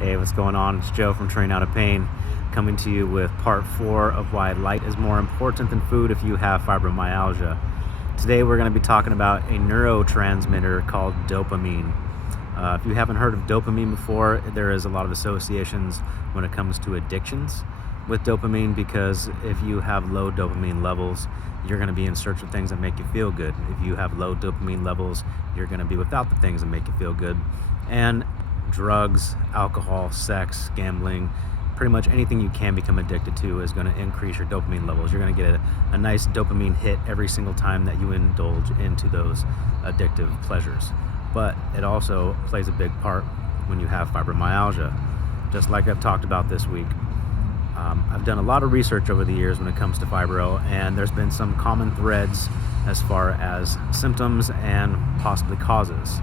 Hey, what's going on? It's Joe from Train Out of Pain, coming to you with part 4 of why light is more important than food if you have fibromyalgia. Today we're going to be talking about a neurotransmitter called dopamine. If you haven't heard of dopamine before, there is a lot of associations when it comes to addictions with dopamine, because if you have low dopamine levels, you're going to be in search of things that make you feel good. If you have low dopamine levels, you're going to be without the things that make you feel good. And drugs, alcohol, sex, gambling, pretty much anything you can become addicted to is going to increase your dopamine levels. You're going to get a nice dopamine hit every single time that you indulge into those addictive pleasures. But it also plays a big part when you have fibromyalgia, just like I've talked about this week. I've done a lot of research over the years when it comes to fibro, and there's been some common threads as far as symptoms and possibly causes.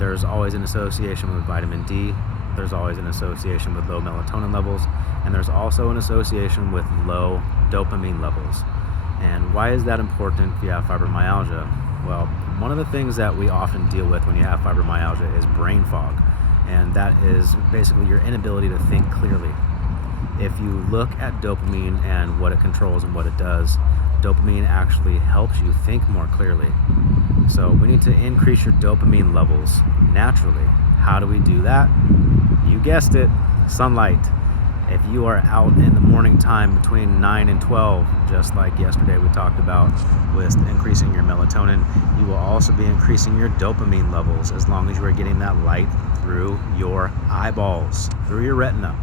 There's always an association with vitamin D, there's always an association with low melatonin levels, and there's also an association with low dopamine levels. And why is that important if you have fibromyalgia? Well, one of the things that we often deal with when you have fibromyalgia is brain fog, and that is basically your inability to think clearly. If you look at dopamine and what it controls and what it does, dopamine actually helps you think more clearly. So we need to increase your dopamine levels naturally. How do we do that? You guessed it, sunlight. If you are out in the morning time between 9 and 12, just like yesterday we talked about with increasing your melatonin, you will also be increasing your dopamine levels as long as you are getting that light through your eyeballs, through your retina.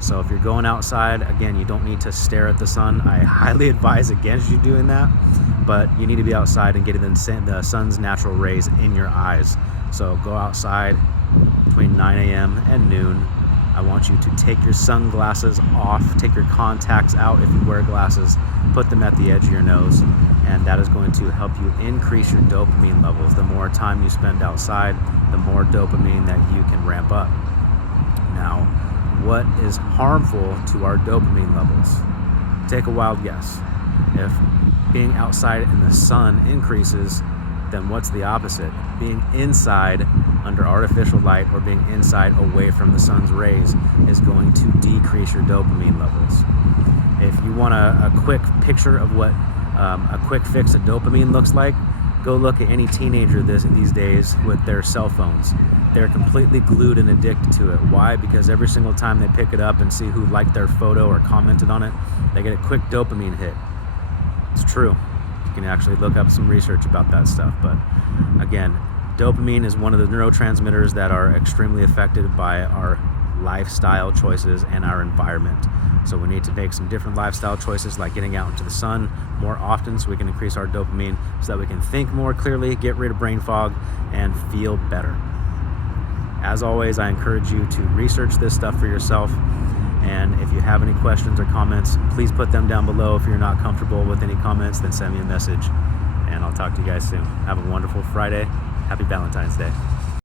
So if you're going outside, again, you don't need to stare at the sun. I highly advise against you doing that, but you need to be outside and getting the sun's natural rays in your eyes. So go outside between 9 a.m. and noon. I want you to take your sunglasses off, take your contacts out if you wear glasses, put them at the edge of your nose, and that is going to help you increase your dopamine levels. The more time you spend outside, the more dopamine that you can ramp up. Now, what is harmful to our dopamine levels? Take a wild guess. If being outside in the sun increases, then what's the opposite? Being inside under artificial light or being inside away from the sun's rays is going to decrease your dopamine levels. If you want a quick picture of what a quick fix of dopamine looks like, go look at any teenager these days with their cell phones. They're completely glued and addicted to it. Why? Because every single time they pick it up and see who liked their photo or commented on it, they get a quick dopamine hit. It's true. You can actually look up some research about that stuff. But again, dopamine is one of the neurotransmitters that are extremely affected by our lifestyle choices and our environment. So we need to make some different lifestyle choices, like getting out into the sun more often so we can increase our dopamine, so that we can think more clearly, get rid of brain fog, and feel better. As always, I encourage you to research this stuff for yourself. And if you have any questions or comments, please put them down below. If you're not comfortable with any comments, then send me a message, and I'll talk to you guys soon. Have a wonderful Friday. Happy Valentine's Day.